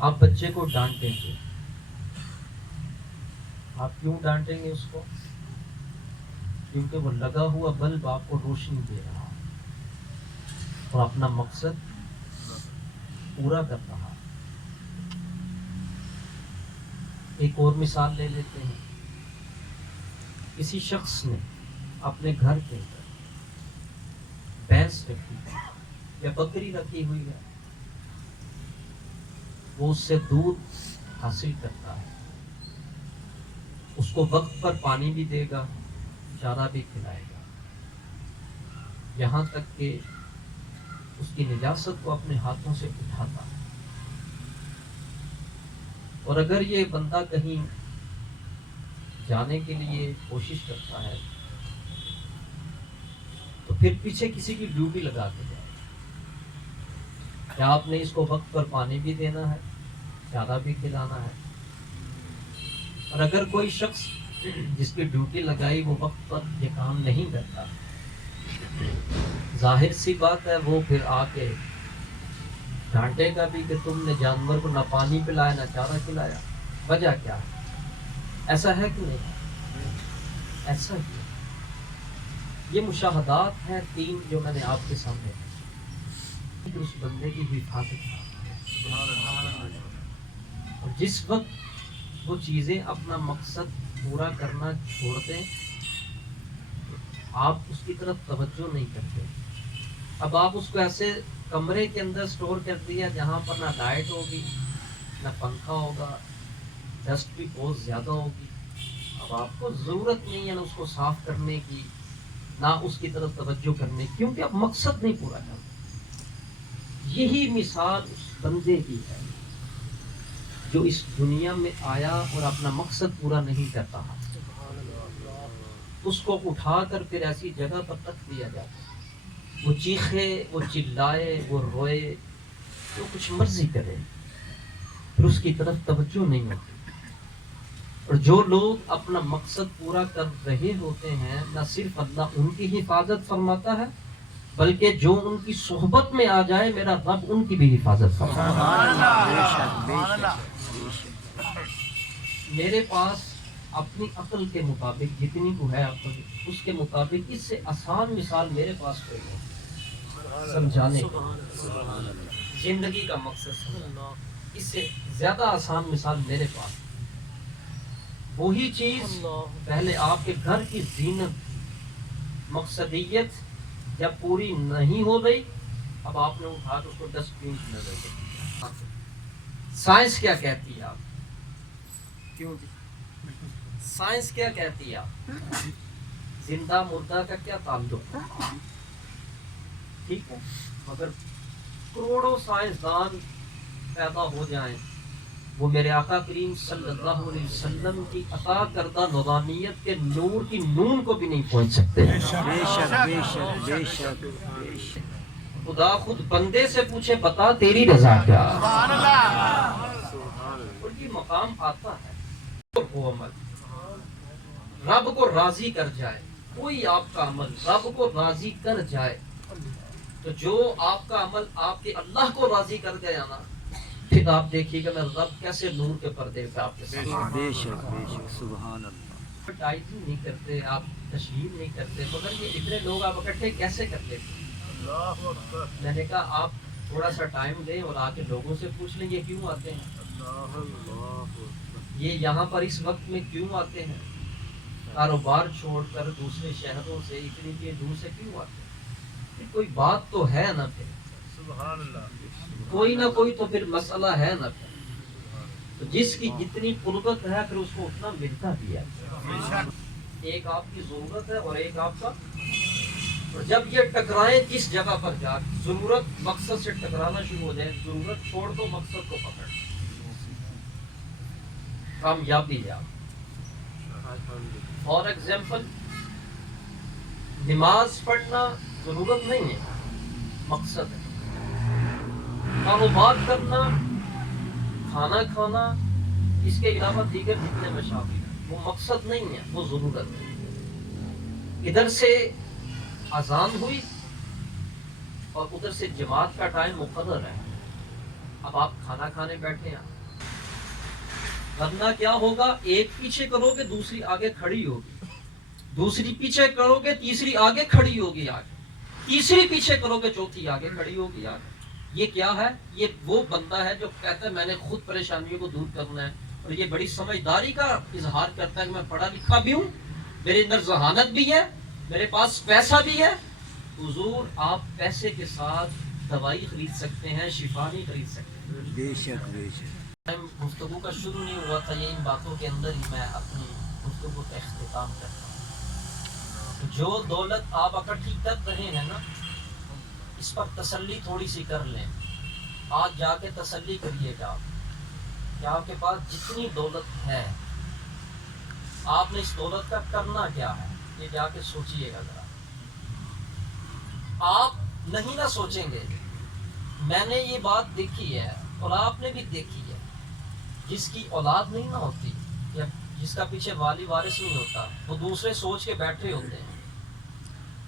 آپ بچے کو ڈانٹیں گے، آپ کیوں ڈانٹیں گے اس کو؟ کیونکہ وہ لگا ہوا بلب آپ کو روشنی دے رہا ہے اور اپنا مقصد پورا کر رہا ہے۔ ایک اور مثال لے لیتے ہیں۔ کسی شخص نے اپنے گھر کے اندر بھینس رکھی ہے یا بکری رکھی ہوئی ہے، وہ اس سے دودھ حاصل کرتا ہے، اس کو وقت پر پانی بھی دے گا، چارہ بھی کھلائے گا، یہاں تک کہ اس کی نجاست کو اپنے ہاتھوں سے اٹھاتا ہے۔ اور اگر یہ بندہ کہیں جانے کے لیے کوشش کرتا ہے تو پھر پیچھے کسی کی ڈیوٹی لگا کے جائے، کہ آپ نے اس کو وقت پر پانی بھی دینا ہے، چارہ بھی کھلانا ہے۔ اور اگر کوئی شخص جس کی ڈیوٹی لگائی وہ وقت پر یہ کام نہیں کرتا، ظاہر سی بات ہے وہ پھر آ کے ڈانٹے گا بھی کہ تم نے جانور کو نہ پانی پلایا نہ چارہ کھلایا، وجہ کیا ہے؟ ایسا ہے کہ نہیں؟ ایسا ہی ہے۔ یہ مشاہدات ہیں تین جو میں نے آپ کے سامنے اس بندے کی حفاظت، اور جس وقت وہ چیزیں اپنا مقصد پورا کرنا چھوڑ دیں، آپ اس کی طرف توجہ نہیں کرتے۔ اب آپ اس کو ایسے کمرے کے اندر سٹور کر دیا جہاں پر نہ لائٹ ہوگی نہ پنکھا ہوگا، ڈسٹ بھی بہت زیادہ ہوگی۔ اب آپ کو ضرورت نہیں ہے نہ اس کو صاف کرنے کی نہ اس کی طرف توجہ کرنے کی، کیونکہ اب مقصد نہیں پورا کرنا۔ یہی مثال اس بندے کی ہے جو اس دنیا میں آیا اور اپنا مقصد پورا نہیں کرتا، اس کو اٹھا کر پھر ایسی جگہ پر رکھ دیا جاتا، وہ چیخے، وہ چلائے، وہ روئے، وہ کچھ مرضی کرے، پھر اس کی طرف توجہ نہیں ہوتی۔ اور جو لوگ اپنا مقصد پورا کر رہے ہوتے ہیں، نہ صرف اللہ ان کی حفاظت فرماتا ہے بلکہ جو ان کی صحبت میں آ جائے میرا رب ان کی بھی حفاظت فرماتا ہے۔ میرے پاس اپنی عقل کے مطابق جتنی کو ہے عقل، اس کے مطابق اس سے آسان مثال میرے پاس کوئی نہیں سمجھانے کی، زندگی کا مقصد سمجھانا، اس سے زیادہ آسان مثال میرے پاس۔ وہی چیز پہلے آپ کے گھر کی زینت، مقصدیت جب پوری نہیں ہو گئی، اب آپ نے اٹھا کے اس کو ڈسٹ بین میں نظر دیا۔ سائنس کیا کہتی ہے آپ؟ کیوں جی؟ سائنس کیا کہتی ہے آپ؟ زندہ مردہ کا کیا تعلق ہے؟ ٹھیک ہے، مگر کروڑوں سائنسدان پیدا ہو جائیں، وہ میرے آقا کریم صلی اللہ علیہ وسلم کی عطا کردہ نورانیت کے نور کی نون کو بھی نہیں پہنچ سکتے۔ بے شک بے شک بے شک بے شک۔ خدا خود بندے سے پوچھے بتا تیری رضا کیا؟ اور یہ مقام آتا ہے وہ عمل رب کو راضی کر جائے، کوئی آپ کا عمل رب کو راضی کر جائے، تو جو آپ کا عمل آپ کے اللہ کو راضی کر گیا نا، پھر آپ دیکھیے گا میں رب کیسے نور کے پردے پہ آپ کے ساتھ۔ بے شک بے شک، سبحان اللہ۔ ایڈورٹائزنگ نہیں کرتے آپ، تشہیر نہیں کرتے، مگر یہ اتنے لوگ آپ اکٹھے کیسے کر لیتے؟ میں نے کہا آپ تھوڑا سا ٹائم دیں اور آ کے لوگوں سے پوچھ لیں یہ کیوں آتے ہیں، یہ یہاں پر اس وقت میں کیوں آتے ہیں، کاروبار چھوڑ کر دوسرے شہروں سے اتنی دور سے کیوں آتے ہیں؟ پھر کوئی بات تو ہے نا، پھر کوئی نہ کوئی تو پھر مسئلہ ہے نا پھر، تو جس کی جتنی قربت ہے پھر اس کو اتنا ملتا بھی ہے۔ ایک آپ کی ضرورت ہے اور ایک آپ کا، اور جب یہ ٹکرائیں جس جگہ پر جا، ضرورت مقصد سے ٹکرانا شروع ہو جائے، ضرورت چھوڑ دو مقصد کو پکڑ، کامیابی ہے۔ فار ایگزامپل نماز پڑھنا ضرورت نہیں ہے، مقصد ہے۔ کاروبار کرنا، کھانا کھانا، اس کے علاوہ دیگر جتنے مشاغل ہیں وہ مقصد نہیں ہے، وہ ضرورت ہے۔ ادھر سے اذان ہوئی اور ادھر سے جماعت کا ٹائم مقرر ہے، اب آپ کھانا کھانے بیٹھے ہیں، ورنہ کیا ہوگا، ایک پیچھے کرو گے دوسری آگے کھڑی ہوگی، دوسری پیچھے کرو گے تیسری آگے کھڑی ہوگی، آگے تیسری پیچھے کرو گے چوتھی آگے کھڑی ہوگی آگے۔ یہ کیا ہے؟ یہ وہ بندہ ہے جو کہتا ہے میں نے خود پریشانیوں کو دور کرنا ہے، اور یہ بڑی سمجھداری کا اظہار کرتا ہے کہ میں پڑھا لکھا بھی ہوں، میرے اندر ذہانت بھی ہے، میرے پاس پیسہ بھی ہے۔ حضور آپ پیسے کے ساتھ دوائی خرید سکتے ہیں، شفا نہیں خرید سکتے۔ بے شک بے شک گفتگو کا شروع نہیں ہوا تھا، یہ ان باتوں کے اندر ہی میں اپنی گفتگو کا اختتام کرتا ہوں۔ جو دولت آپ اکٹھی کر رہے ہیں نا، اس پر تسلی تھوڑی سی کر لیں۔ آج جا کے تسلی کریے گا کہ آپ کے پاس جتنی دولت ہے، آپ نے اس دولت کا کرنا کیا ہے، یہ جا کے سوچیے گا ذرا۔ آپ نہیں نہ سوچیں گے، میں نے یہ بات دیکھی ہے اور آپ نے بھی دیکھی ہے، جس کی اولاد نہیں نہ ہوتی یا جس کا پیچھے والی وارث نہیں ہوتا، وہ دوسرے سوچ کے بیٹھے ہوتے ہیں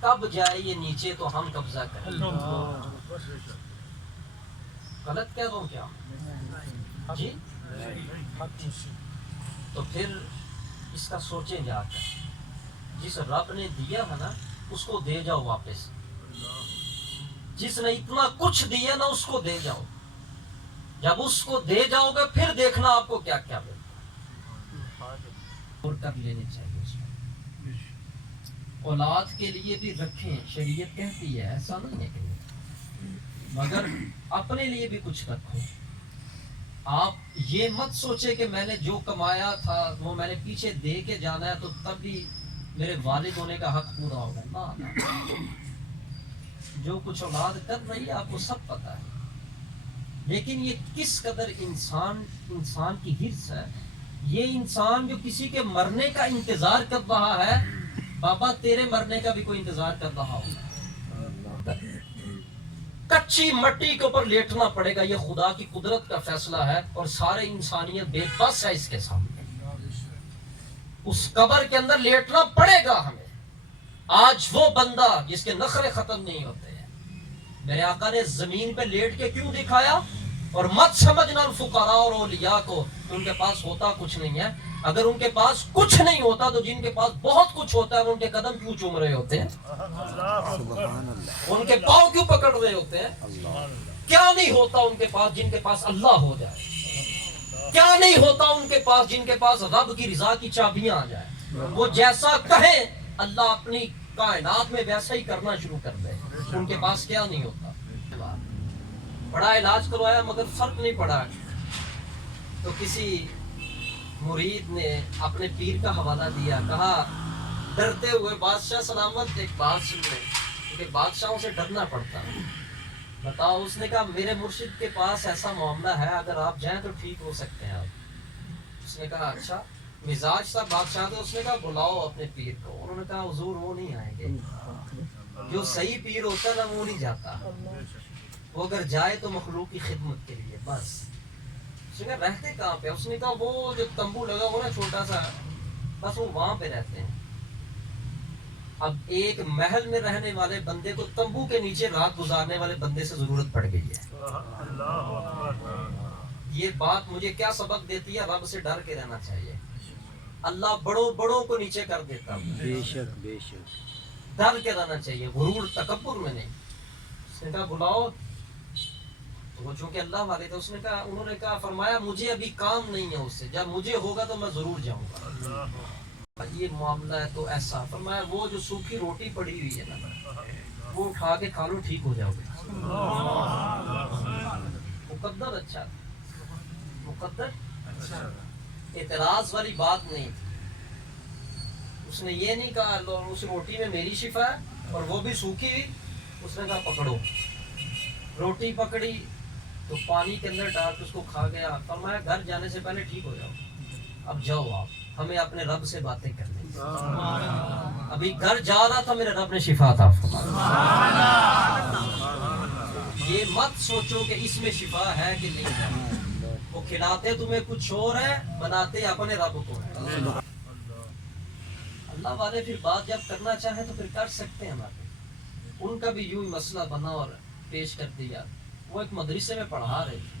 کب جائے یہ نیچے تو ہم قبضہ کریں۔ غلط کہہ دوں کیا جی؟ تو پھر اس کا سوچیں جا کر، جس رب نے دیا ہے نا اس کو دے جاؤ واپس، جس نے اتنا کچھ دیا نا اس کو دے جاؤ۔ جب اس کو دے جاؤ گے پھر دیکھنا آپ کو کیا کیا ملتا ہے، اور کر لینے چاہیے اس کو۔ اولاد کے لیے بھی رکھیں، شریعت کہتی ہے ایسا نہیں ہے کہ، مگر اپنے لیے بھی کچھ رکھو۔ آپ یہ مت سوچے کہ میں نے جو کمایا تھا وہ میں نے پیچھے دے کے جانا ہے تو تب بھی میرے والد ہونے کا حق پورا ہوگا۔ نہ، جو کچھ اولاد کر رہی ہے آپ کو سب پتہ ہے، لیکن یہ کس قدر انسان کی حرص ہے۔ یہ انسان جو کسی کے مرنے کا انتظار کر رہا ہے، بابا تیرے مرنے کا بھی کوئی انتظار کر رہا ہوگا۔ کچی مٹی کے اوپر لیٹنا پڑے گا، یہ خدا کی قدرت کا فیصلہ ہے، اور سارے انسانیت بے بس ہے اس کے سامنے۔ اس قبر کے اندر لیٹنا پڑے گا ہمیں۔ آج وہ بندہ جس کے نخرے ختم نہیں ہوتے ہیں، میرے آقا نے زمین پہ لیٹ کے کیوں دکھایا؟ اور مت سمجھنا الفقراء اور اولیاء کو ان کے پاس ہوتا کچھ نہیں ہے۔ اگر ان کے پاس کچھ نہیں ہوتا تو جن کے پاس بہت کچھ ہوتا ہے وہ ان کے قدم کیوں چوم رہے ہوتے ہیں، سبحان اللہ ان کے پاؤں کیوں پکڑ رہے ہوتے ہیں؟ کیا نہیں ہوتا ان کے پاس جن کے پاس اللہ ہو جائے؟ کیا نہیں ہوتا ان کے پاس جن کے پاس رب کی رضا کی چابیاں آ جائیں؟ وہ جیسا کہیں اللہ اپنی کائنات میں ویسا ہی کرنا شروع کر دے۔ ان کے پاس کیا نہیں ہوتا؟ بڑا علاج کروایا مگر فرق نہیں پڑا، تو کسی مرید نے اپنے پیر کا حوالہ دیا، کہا ڈرتے ہوئے بادشاہ سلامت ایک بات سن لیں، کیونکہ بادشاہوں سے ڈرنا پڑتا ہے۔ بتاؤ، اس نے کہا میرے مرشد کے پاس ایسا معاملہ ہے، اگر آپ جائیں تو ٹھیک ہو سکتے ہیں آپ۔ اس نے کہا اچھا، مزاج تھا بادشاہ تو اس نے کہا بلاؤ اپنے پیر کو۔ انہوں نے کہا حضور وہ نہیں آئیں گے، جو صحیح پیر ہوتا ہے نا وہ نہیں جاتا، وہ اگر جائے تو مخلوق کی خدمت کے لیے بس۔ اس نے کہا رہتے کہاں پہ؟ اس نے کہا وہ جو تمبو لگا ہوا نا چھوٹا سا، بس وہ وہاں پہ رہتے ہیں۔ اب ایک محل میں رہنے والے بندے کو تمبو کے نیچے رات گزارنے والے بندے سے ضرورت پڑ گئی ہے۔ یہ بات مجھے کیا سبق دیتی ہے؟ رب سے ڈر کے رہنا چاہیے۔ اللہ بڑوں بڑوں کو نیچے کر دیتا، بے شک بے شک ڈر کے رہنا چاہیے، غرور تکبر میں نہیں۔ اس نے کہا بلاؤ، تو وہ چونکہ اللہ والے تھے، اس نے کہا، انہوں نے کہا فرمایا مجھے ابھی کام نہیں ہے اس سے، جب مجھے ہوگا تو میں ضرور جاؤں گا۔ یہ معاملہ ہے تو ایسا فرمایا، وہ جو سوکھی روٹی پڑی ہوئی ہے نا وہ اٹھا کے کھا لو، ٹھیک ہو جاؤ گے۔ مقدر اچھا تھا، مقدر اعتراض والی بات نہیں تھی۔ اس نے یہ نہیں کہا اس روٹی میں میری شفا ہے اور وہ بھی سوکھی ہوئی۔ اس نے کہا پکڑو، روٹی پکڑی تو پانی کے اندر ڈال کے اس کو کھا گیا۔ فرمایا گھر جانے سے پہلے ٹھیک ہو جاؤ، اب جاؤ آپ، ہمیں اپنے رب سے باتیں کرنی۔ ابھی گھر جا رہا تھا میرے رب نے شفا عطا فرمایا۔ یہ مت سوچو کہ اس میں شفا ہے کہ نہیں ہے، وہ کھلاتے تمہیں کچھ اور ہے، بناتے اپنے رب کو ہے۔ اللہ والے پھر بات جب کرنا چاہیں تو پھر کر سکتے ہیں۔ ان کا بھی یوں ہی مسئلہ بنا اور پیش کر دیا۔ وہ ایک مدرسے میں پڑھا رہے تھے،